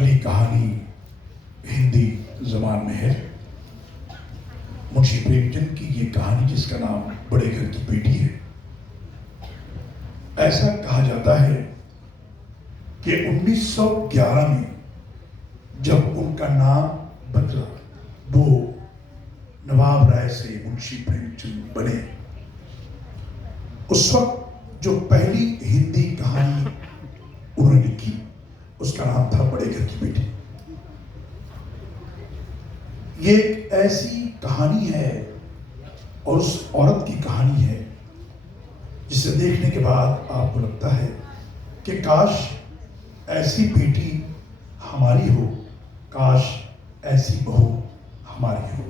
पहली कहानी हिंदी जबान में है। मुंशी प्रेमचंद की ये कहानी जिसका नाम बड़े घर की बेटी है। ऐसा कहा जाता है कि 1911 में जब उनका नाम बदला, वो नवाब राय से मुंशी प्रेमचंद बने, उस वक्त जो पहली हिंदी कहानी उन्होंने लिखी उसका नाम था बड़े घर की बेटी। ये एक ऐसी कहानी है और उस औरत की कहानी है जिसे देखने के बाद आपको लगता है कि काश ऐसी बेटी हमारी हो, काश ऐसी बहू हमारी हो।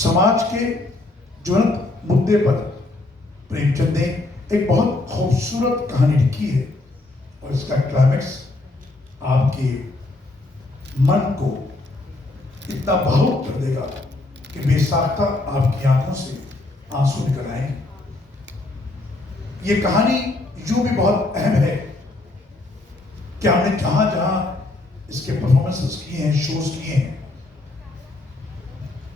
समाज के ज्वलंत मुद्दे पर प्रेमचंद ने एक बहुत खूबसूरत कहानी लिखी है और इसका क्लाइमेक्स आपके मन को इतना भावुक कर देगा कि बेसाख्ता आपकी आंखों से आंसू निकल आएंगे। ये कहानी यूं भी बहुत अहम है कि हमने जहां जहां इसके परफॉर्मेंसेस किए हैं, शोज किए हैं,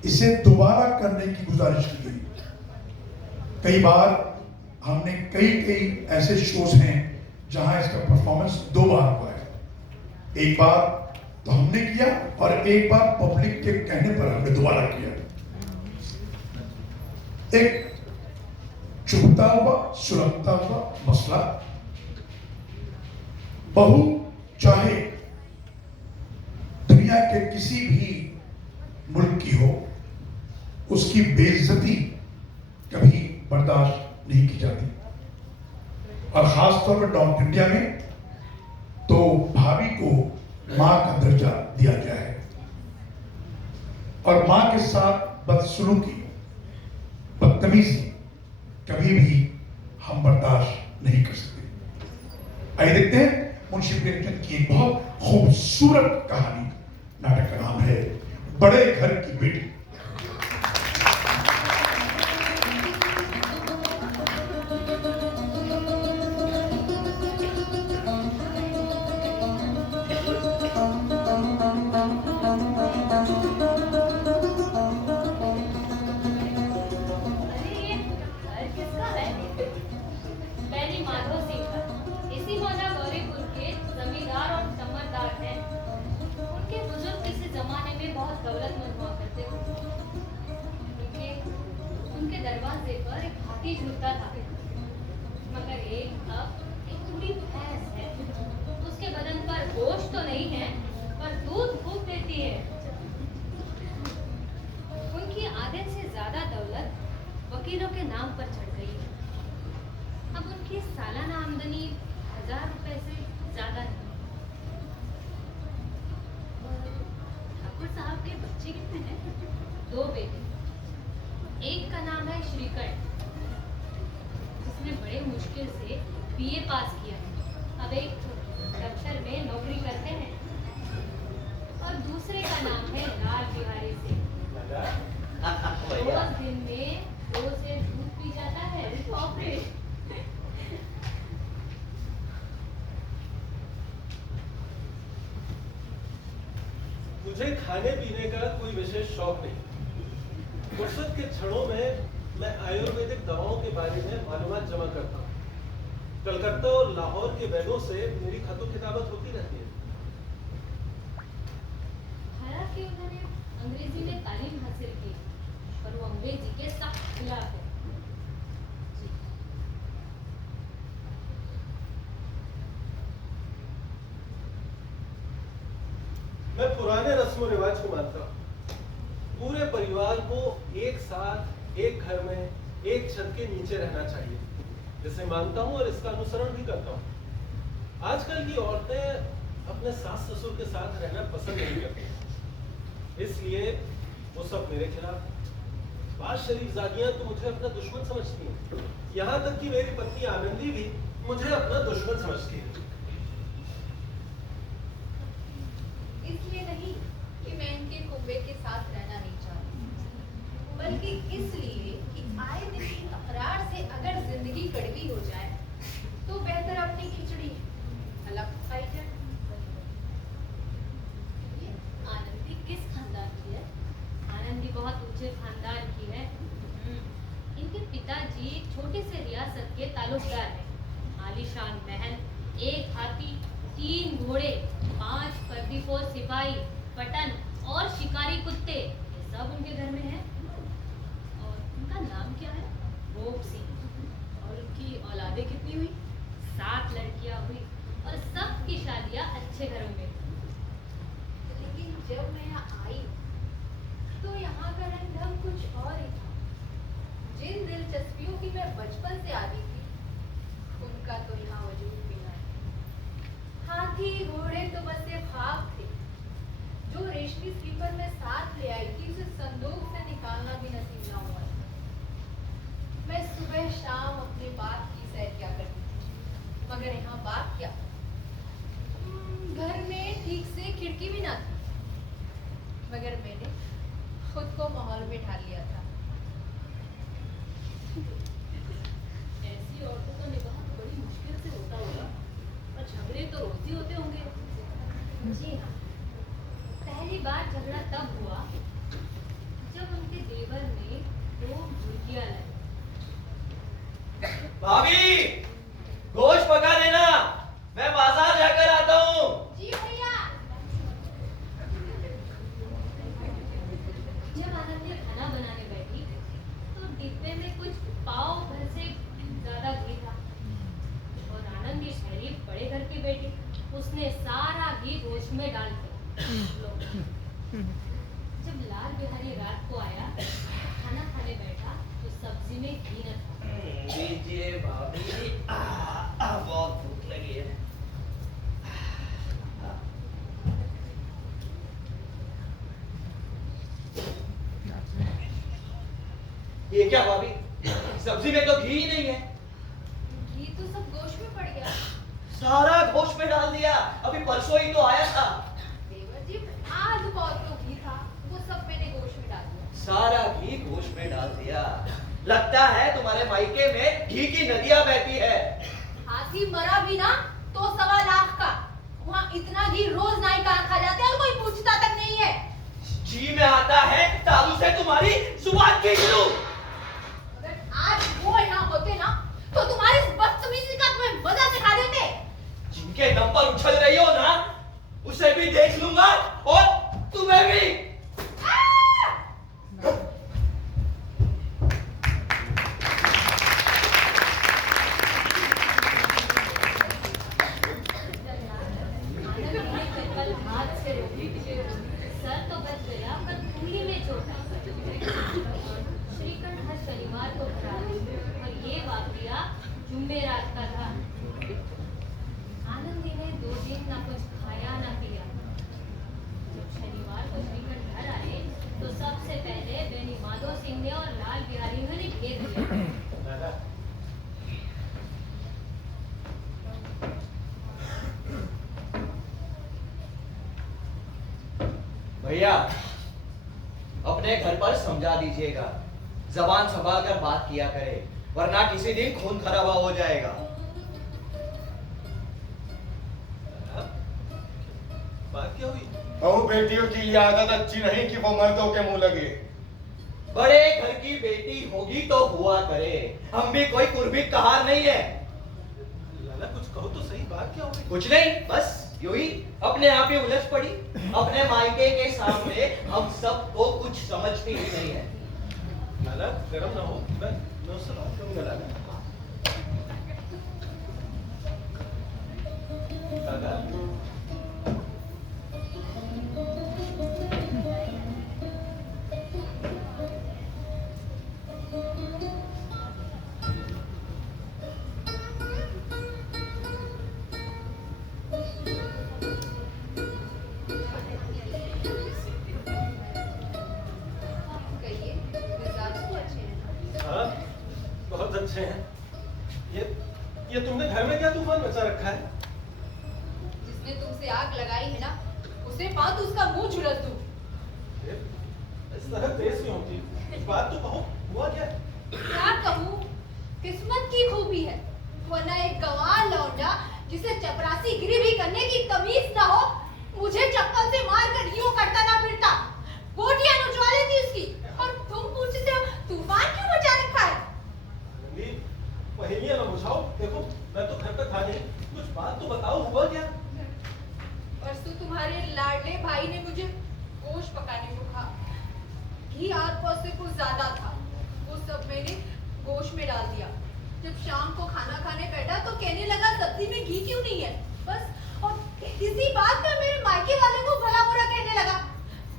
इसे दोबारा करने की गुजारिश की गई। कई बार हमने कई ऐसे शोज हैं जहां इसका परफॉर्मेंस 2 बार हुआ है। एक बार तो हमने किया और एक बार पब्लिक के कहने पर हमने दोबारा किया। एक चुभता हुआ सुलगता हुआ मसला, बहू चाहे दुनिया के किसी भी मुल्क की हो, उसकी बेइज्जती कभी बर्दाश्त नहीं की जाती। और खासतौर पर नॉर्थ इंडिया में तो भाभी को मां का दर्जा दिया गया है और मां के साथ बदसलूकी, बदतमीजी कभी भी हम बर्दाश्त नहीं कर सकते। आइए देखते हैं मुंशी प्रेमचंद की एक बहुत खूबसूरत कहानी। नाटक का नाम है बड़े घर की बेटी। उनके दरवाजे पर एक हाथी झूलता था, मगर एक बूढ़ी भैंस है। उसके बदन पर गोश्त तो नहीं है पर दूध फूंक देती है। उनकी आधे से ज्यादा दौलत वकीलों के नाम पर चढ़ गई। अब उनकी सालाना आमदनी 1000 रुपए से ज्यादा नहीं। ठाकुर साहब के बच्चे कितने हैं? 2 बेटे। एक का नाम है श्रीकंठ, जिसने बड़े मुश्किल से बीए पास किया है। अब एक दफ्तर में नौकरी करते हैं। और दूसरे का नाम है लाल बिहारी सिंह। रोज दिन में 2 से दूध पी जाता है। मुझे खाने पीने का कोई विशेष शौक नहीं। फुर्सत के क्षणों में मैं आयुर्वेदिक दवाओं के बारे में मालूमात जमा करता हूँ। कलकत्ता और लाहौर के वैदों से मेरी खतो किताबत होती रहती है। हालांकि उन्होंने अंग्रेजी में तालीम हासिल की, पर वो अंग्रेजी के सख्त खिलाफ है। मैं पुराने रस्म रिवाज को मानता हूँ। पूरे परिवार को एक साथ एक घर में एक छत के नीचे रहना चाहिए, जिसे मानता हूँ और इसका अनुसरण भी करता हूँ। आजकल की औरतें अपने सास ससुर के साथ रहना पसंद नहीं करती, इसलिए वो सब मेरे खिलाफ हैं। बात शरीफ जादियां तो मुझे अपना दुश्मन समझती हैं। यहाँ तक कि मेरी पत्नी आनंदी भी मुझे अपना दुश्मन समझती है। इसलिए नहीं कि मैं इनके कुंबे के साथ रहना नहीं चाहती, बल्कि इसलिए कि आए दिन की तकरार से अगर जिंदगी कड़वी हो जाए तो बेहतर अपनी खिचड़ी अलग खाई जाए। के ताल्लुकदार हैं। आलीशान महल, 1 हाथी, 3 घोड़े, 5 फर्दीपोश सिपाही, पटन और शिकारी कुत्ते, ये सब उनके घर में है। और उनका नाम क्या है? भोग सिंह। और उनकी औलादें कितनी हुई? 7 लड़कियां हुई और सबकी शादियां अच्छे घरों में। लेकिन जब मैं यहाँ आई तो यहाँ का रंग ढंग कुछ और ही था। जिन दिलचस्पियों की मैं बचपन से आती थी उनका तो यहाँ वजूद भी नहीं। हाथी घोड़े तो बस ये ख्वाब थे। जो रेशमी स्लीपर में साथ ले आई थी उसे संदूक से निकालना भी नसीब ना हुआ था। मैं सुबह शाम अपने बाग की सैर किया करती थी, मगर यहाँ बाग क्या, घर में ठीक से खिड़की भी ना थी। मगर मैंने खुद को माहौल में ढाल लिया था। ऐसी औरतों का निकाह बड़ी मुश्किल से होता होगा और झगड़े तो रोज ही होते होंगे। जी हाँ, पहली बार झगड़ा तब हुआ जब उनके देवर ने 2 मुर्गियां लाई। भाभी, गोश्त पका देना, मैं बाजार जाकर आता हूँ। जी भैया। जब आनंदी खाना बनाने बैठी तो डिब्बे में कुछ पाव भर से ज्यादा घी था और आनंदी शरीफ बड़े घर की बेटी, उसने सारा घी गोश्त में डाल दिया। जब लाल बिहारी रात को आया खाना खाने बैठा तो सब्जी में घी न था। लीजिए भाभी, बहुत भूख लगी है। ये क्या भाभी, सब्जी में तो घी ही नहीं है। घी तो सब गोश्त में पड़ गया। सारा गोश्त में डाल दिया, अभी परसों ही तो आया था। देवर जी, आध पाव तो घी था, वो सब मैंने गोश्त में डाल दिया। सारा घी गोश्त में डाल दिया। लगता है तुम्हारे मायके में घी की नदियां बहती है। हाथी मरा भी ना तो 1.25 लाख का। वहाँ इतना घी रोज नाई कार खा जाते हैं और कोई पूछता तक नहीं है। जी में आता है तालू से तुम्हारी जुबान खींच लूं। अगर आज वो यहाँ होते ना तो तुम्हारी इस बदतमीजी का तुम्हें मजा सिखा देते। जिनके दम पर उछल रही हो ना, उसे भी देख लूंगा और तुम्हें भी। हाथ से रोकी, सर तो बच गया पर उंगली में चोट आई। श्रीकंठ हर शनिवार को घर आते और ये वाकया जुम्मेरात का था। आनंदी ने 2 दिन ना कुछ खाया ना पिया। जब शनिवार को श्रीकंठ घर आए तो सबसे पहले बेनी माधो सिंह ने और लाल बिहारी ने घेर लिया। भैया, अपने घर पर समझा दीजिएगा, जबान संभाल कर बात किया करे, वरना किसी दिन खून खराबा हो जाएगा। बात क्या हुई? बहू बेटियों की ये आदत अच्छी नहीं कि वो मर्दों के मुंह लगे। बड़े घर की बेटी होगी तो हुआ करे, हम भी कोई कुर्बी कहार नहीं है। लाला कुछ कहो तो सही, बात क्या हुई? कुछ नहीं, बस यूं ही अपने आप ही उलझ पड़ी। अपने मायके के सामने हम सबको कुछ समझती ही नहीं है। लाला गरम ना हो, मैं उससे बात करूंगा। लाला कहिए, मिजाज तो अच्छे हैं। हाँ, बहुत अच्छे हैं। ये तुमने घर में क्या तूफान मचा रखा है? जिसने तुमसे आग लगाई है ना, उसे पाओ तो उसका मुंह झुलस दूं। इस तरह तेज क्यों होती? बात तो कहो, हुआ क्या? क्या कहूँ, किस्मत की खूबी है, वरना एक गंवार लौंडा जिसे चपरासी गिरी भी करने की तमीज ना हो, मुझे चप्पल से मारकर यूं करता ना फिरता, गोटियां नुचवा लेती उसकी। और तुम पूछते हो तूफान क्यों मचा रखा है? पहेलियां ना परसों तुम्हारे लाडले भाई ने मुझे गोश्त पकाने को कहा। घी आध पौ से कुछ ज्यादा था, वो सब मैंने गोश्त में डाल दिया। जब शाम को खाना खाने बैठा तो कहने लगा सब्जी में घी क्यों नहीं है, बस। और इसी बात पे मेरे मायके वाले को भला बुरा कहने लगा।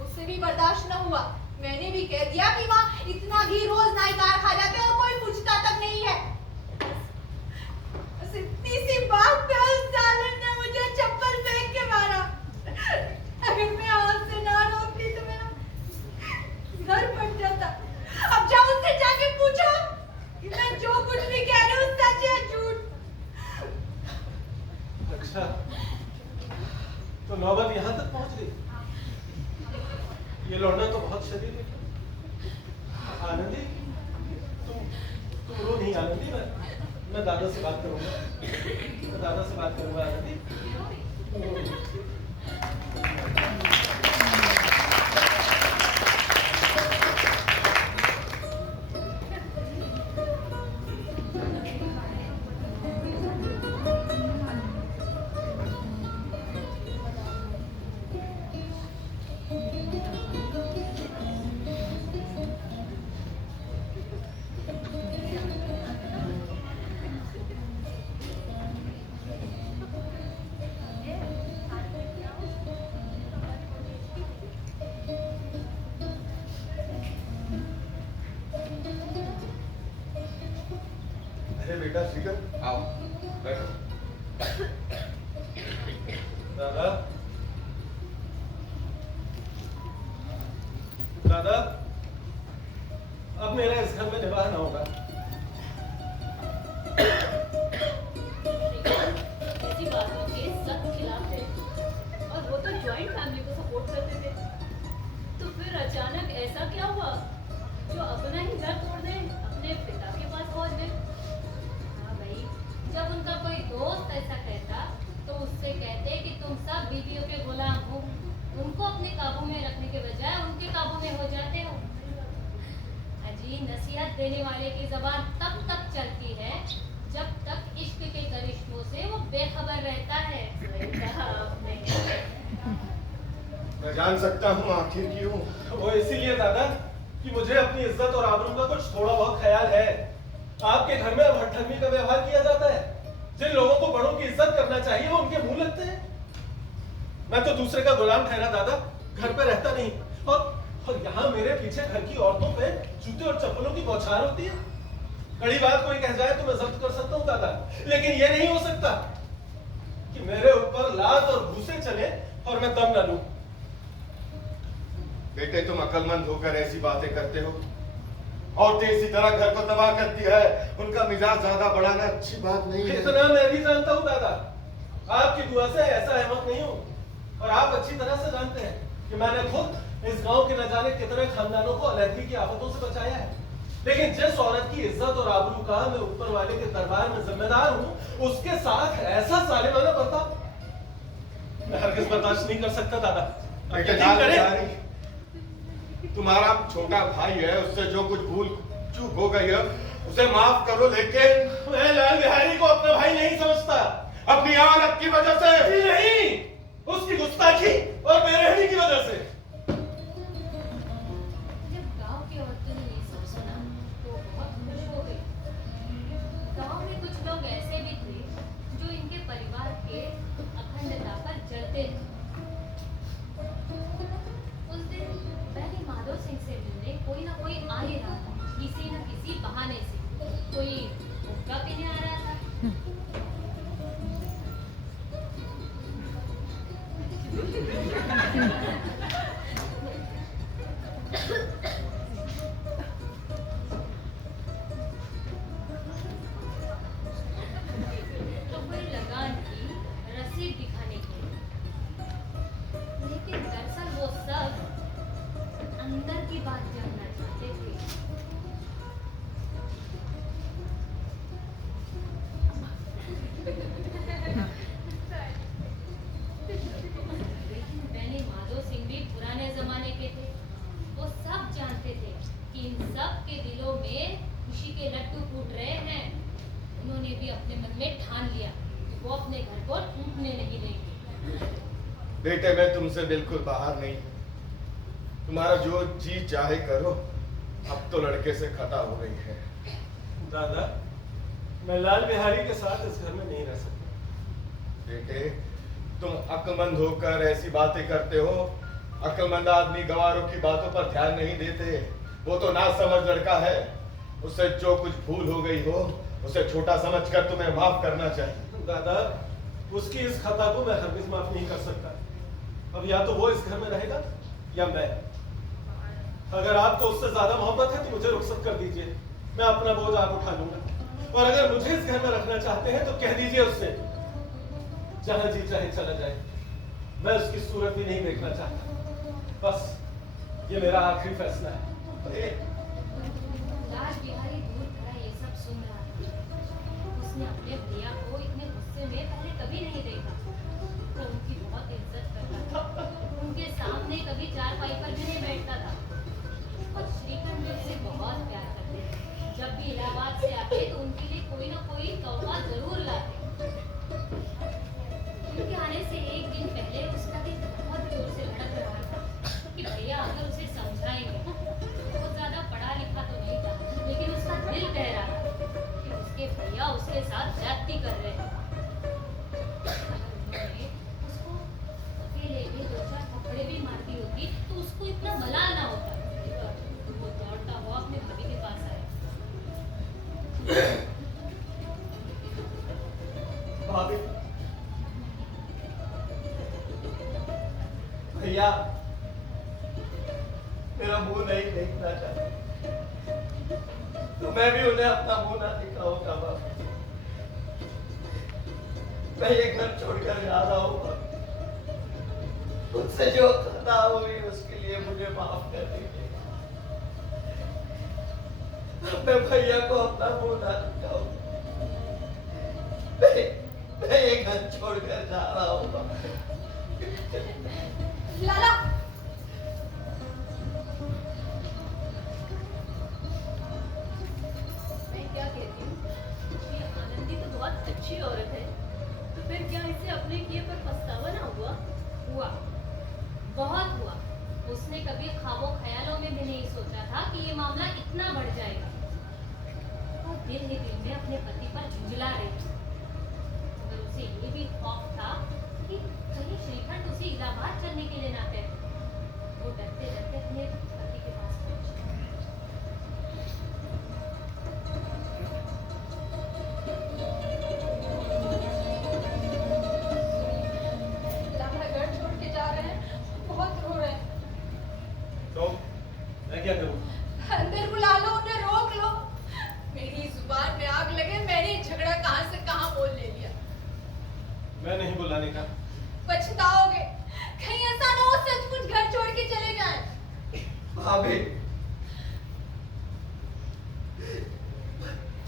उससे भी बर्दाश्त न हुआ, मैंने भी कह दिया कि माँ इतना घी रोज नायकार खा जाते हैं और कोई पूछता तक नहीं है। बस इतनी सी बात पे उस जालिम ने मुझे चप्पल फेंक के मारा। अगर मैं हाथ से ना रोकती तो मेरा घर फट जाता। अब जाओ उससे जाके पूछो कि मैं जो कुछ भी कह रही हूँ सच है झूठ। अच्छा, तो नौबत यहाँ तक पहुँच गई। ये लौंडा तो बहुत शरीर है। आनंदी, तुम रो नहीं आनंदी। मैं दादा से बात करूंगा। मैं दादा से बात करूंगा आनंदी। तुम रो नहीं। अरे बेटा श्रीकर, आओ बैठो। दादा, दादा, अब मेरा इस घर में निवाह ना होगा। ऐसी बातों के सख्त खिलाफ थे और वो तो जॉइंट फैमिली को सपोर्ट करते थे। तो फिर अचानक ऐसा क्या हुआ जो अपना ही घर तोड़ दे, अपने पिता के पास पहुंच गए? हाँ भाई, जब उनका कोई दोस्त ऐसा कहता तो उससे कहते कि तुम सब बीवियों के गुलाम हो, उनको अपने काबू में रखने के बजाय उनके काबू में हो जाते हो। अजी, नसीहत देने वाले की जबान तब तक चलती है जब तक इश्क के करिश्मों से वो बेखबर रहता है। सही कहा आपने। मैं जान सकता हूँ आखिर क्यों? वो इसीलिए दादा कि मुझे अपनी इज्जत और आबरू का कुछ थोड़ा बहुत ख्याल है। आपके घर में अब हठधर्मी का व्यवहार किया जाता है। जिन लोगों को बड़ों की इज्जत करना चाहिए वो उनके मुंह लगते हैं। मैं तो दूसरे का गुलाम ठहरा दादा, घर पे रहता नहीं। और यहाँ मेरे पीछे घर की औरतों पे जूते और चप्पलों की बौछार होती है। कड़ी बात कोई कह जाए तो मैं जब्त कर सकता हूँ दादा, लेकिन ये नहीं हो सकता कि मेरे ऊपर लात और घूसे चले और मैं दम न लूं। बेटे, तुम अक्लमंद होकर ऐसी बातें करते हो। औरतें इसी तरह घर को तबाह करती है। उनका मिजाज ज्यादा बढ़ाना अच्छी बात नहीं है। इतना मैं भी जानता हूँ दादा, आपकी दुआ से ऐसा अहमक नहीं हूँ। और आप अच्छी तरह से जानते हैं कि मैंने खुद इस गांव के न जाने कितने खानदानों को अलैहदगी की आफतों से बचाया है। लेकिन जिस औरत की इज्जत और आबरू का मैं ऊपर वाले के दरबार में जिम्मेदार हूँ, उसके साथ ऐसा सालिमाना बर्ताव मैं हरगिज़ बर्दाश्त नहीं कर सकता दादा। बेटे, तुम्हारा छोटा भाई है, उससे जो कुछ भूल चूक हो गई है उसे माफ करो, लेकिन मैं लाल बिहारी को अपना भाई नहीं समझता। अपनी औरत की वजह से नहीं, उसकी गुस्ताखी और बेरहमी की वजह से। जब गांव की औरतों ने ये सब सुना तो बहुत खुश हो गई। गांव में कुछ लोग ऐसे भी थे जो इनके परिवार के अखंडता पर जलते थे। उस दिन पहले माधव सिंह से मिलने कोई ना कोई आ ही रहा था, किसी न किसी बहाने से। कोई हुक्का पीने आ रहा था, तो कोई लगान की रसीद दिखाने के लिए। लेकिन दरअसल वो सब अंदर की बात जानना चाहते थे। लेकिन मैंने माधव सिंह भी पुराने जमाने के थे। वो सब जानते थे कि इन सब के दिलों में खुशी के लड्डू फूट रहे हैं। उन्होंने भी अपने मन में ठान लिया कि वो अपने घर को टूटने नहीं देंगे। बेटे मैं तुमसे बिल्कुल बाहर नहीं हूं। तुम्हारा जो जी चाहे करो, अब तो लड़के से खता हो गई है। दादा, मैं लाल बिहारी के साथ इस घर में नहीं रह सकता। बेटे तुम अक्लमंद होकर ऐसी बातें करते हो। अक्लमंद आदमी गवारों की बातों पर ध्यान नहीं देते। वो तो ना समझ लड़का है। उससे जो कुछ भूल हो गई हो उसे छोटा समझकर तुम्हें माफ करना चाहिए। दादा, उसकी इस खता को मैं हरगिज माफ नहीं कर सकता। अब या तो वो इस घर में रहेगा या मैं। अगर आपको उससे ज्यादा मोहब्बत है तो मुझे रुखसत कर दीजिए, मैं अपना बोझ आप उठा लूंगा। और अगर मुझे इस घर में रखना चाहते हैं तो कह दीजिए उससे, जहां जी चाहे चला जाए। मैं उसकी सूरत भी नहीं देखना चाहता। बस ये मेरा आखिरी फैसला है। लाल बिहारी दूर खड़ा ये सब सुन रहा था। उसने अपने भैया को इतने गुस्से में पहले कभी नहीं देखा। वो उनकी बहुत इज्जत करता था, उनके सामने कभी चारपाई पर भी नहीं बैठता था। और श्रीखंड से बहुत प्यार करते थे। जब भी इलाहाबाद से आते तो उनके लिए कोई ना कोई तोहफा जरूर लाते। उनके आने से एक दिन पहले उसका दिल बहुत जोर से धड़क रहा था कि भैया अगर उसे समझाएंगे। वो ज्यादा पढ़ा लिखा तो नहीं था, लेकिन उसका दिल कह रहा था कि उसके भैया उसके साथ ज्यादती कर रहे हैं। अगर उन्होंने उसको अकेले में 2-4 थप्पड़े भी मार दी होती तो उसको इतना मलाल ना होता। वो दौड़ता हुआ अपने भाभी के पास आया। भाभी, भैया मेरा मुंह नहीं देखना चाहते तो मैं भी उन्हें अपना मुंह ना दिखाऊंगा। भाभी, मैं ये घर छोड़कर जा रहा हूँ। मुझसे जो खता हुई उसके लिए मुझे माफ कर दीजिए। मैं भैया को अपना मुंह ना दिखाऊंगा। मैं ये घर छोड़कर जा रहा हूँ। लाला, मैं क्या कहती हूँ, ये आनंदी तो बहुत अच्छी औरत है, तो फिर क्या इसे अपने किए पर पछतावा ना हुआ? हुआ, बहुत हुआ। उसने कभी ख्वाबों ख्यालों में भी नहीं सोचा था कि ये मामला इतना बढ़ जाएगा। वो दिल ही दिल में अपने पति पर झुंझला रही थी। मगर उसे ये भी खौफ था कि कहीं श्रीखंड उसे इलाहाबाद चलने के लिए ना कहे। वो डरते डरते अपने पति के पास पहुंची। लाला घर छोड़ के जा रहे हैं, बहुत रो रहे हैं। तो मैं क्या करूं? अंदर बुला लो, उन्हें रोक लो। मेरी जुबान में आग लगे, मैंने झगड़ा कहां से कहां बोल ले लिया। मैं नहीं बुलाने का। पछताओगे, कहीं ऐसा ना हो सचमुच घर छोड़ के चले जाएं। भाभी,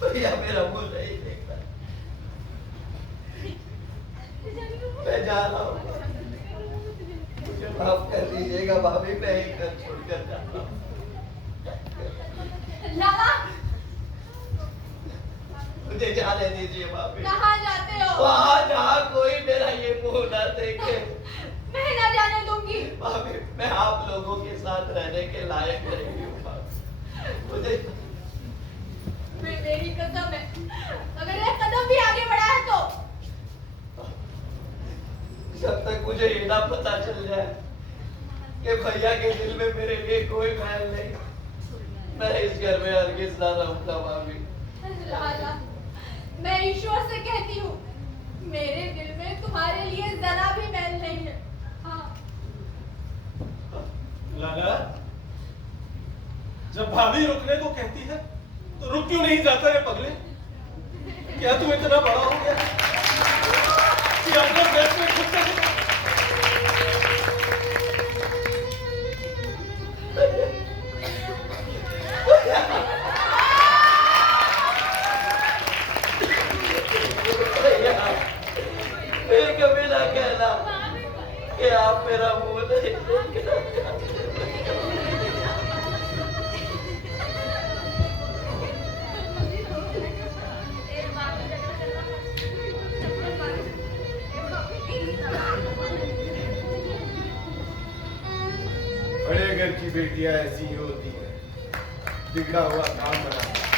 भैया मेरा मुंह नहीं देखता। मैं जा रहा हूँ। मुझे माफ कर दीजिएगा भाभी, मैं ही घर छोड़कर जा रहा हूँ। लाला, मुझे जाने दीजिए भाभी। कहाँ जाते हो? वहाँ जहाँ कोई मेरा ये मुंह ना देखे। मैं ना जाने दूंगी। भाभी, मैं आप लोगों के साथ रहने के लायक नहीं हूँ भाभी। मुझे मेरी कसम है, अगर एक कदम भी आगे बढ़ा है तो जब तक मुझे ये ना पता चल जाए कि भैया के दिल में मेरे लिए कोई मैल नहीं, मैं इस घर में हरगिज ना रहूंगा भाभी। लाला, मैं ईश्वर से कहती हूँ, मेरे दिल में तुम्हारे लिए जरा भी मैल नहीं है। हाँ। लाला, जब भाभी रुकने को कहती है तो रुक क्यों नहीं जाता रे पगले? क्या तू इतना बड़ा हो गया कि अपना फैसले खुद कर? फिर कभी ना कहना कि आप मेरा मुंह नहीं देखना। की बेटियां ऐसी ही होती हैं, बिगड़ा हुआ काम बनाती हैं।